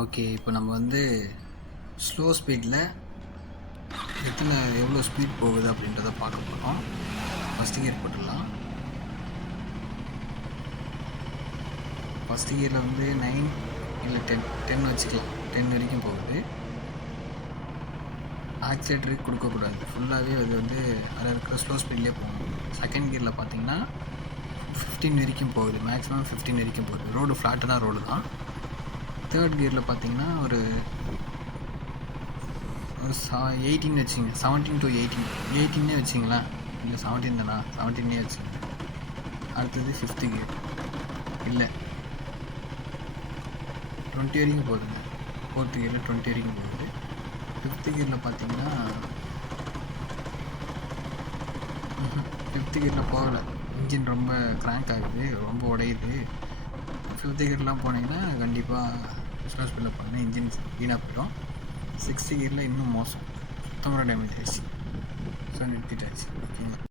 Okay, இப்போ நம்ம வந்து ஸ்லோ ஸ்பீடில் எவ்வளோ ஸ்பீட் போகுது அப்படின்றத பார்க்க போகிறோம். ஃபஸ்ட்டு கியர் போட்டுடலாம். ஃபஸ்ட்டு கியரில் வந்து 9 இல்லை 10 வச்சுக்கலாம். 10 வரைக்கும் போகுது. ஆக்சிலேட்டருக்கு கொடுக்கக்கூடாது, ஃபுல்லாகவே அது வந்து அதில் இருக்கிற ஸ்லோ ஸ்பீட்லேயே போகணும். செகண்ட் கியரில் பார்த்தீங்கன்னா 15 வரைக்கும் போகுது, மேக்ஸிமம் 15 வரைக்கும் போகுது. ரோடு ஃப்ளாட்டான ரோடு தான். தேர்ட் கியரில் பார்த்தீங்கன்னா ஒரு 18 வச்சுங்க, 17 to 18 வச்சிங்களேன். இல்லை 17 தானா, 17 வச்சுங்க. அடுத்தது ஃபிஃப்த்து கியர் இல்லை 20 வரைக்கும் போகுதுங்க. ஃபோர்த்து கியரில் 20 வரைக்கும் போகுது. ஃபிஃப்த்து கியரில் பார்த்தீங்கன்னா ஃபிஃப்த்து கியரில் போகலை, இன்ஜின் ரொம்ப கிராங்க் ஆகுது, ரொம்ப உடையுது. ஃபிஃப்த்து கியர்லாம் போனீங்கன்னா கண்டிப்பாக ஸ்லோ ஸ்பீடில் போனீங்கன்னா இன்ஜின் வீணாக போயிடும். சிக்ஸ்த்து கியரில் இன்னும் மோசம், சுத்தமாக டேமேஜ் ஆகிடுச்சு. ஸோ நிறுத்திட்டாச்சு. ஓகேங்களா.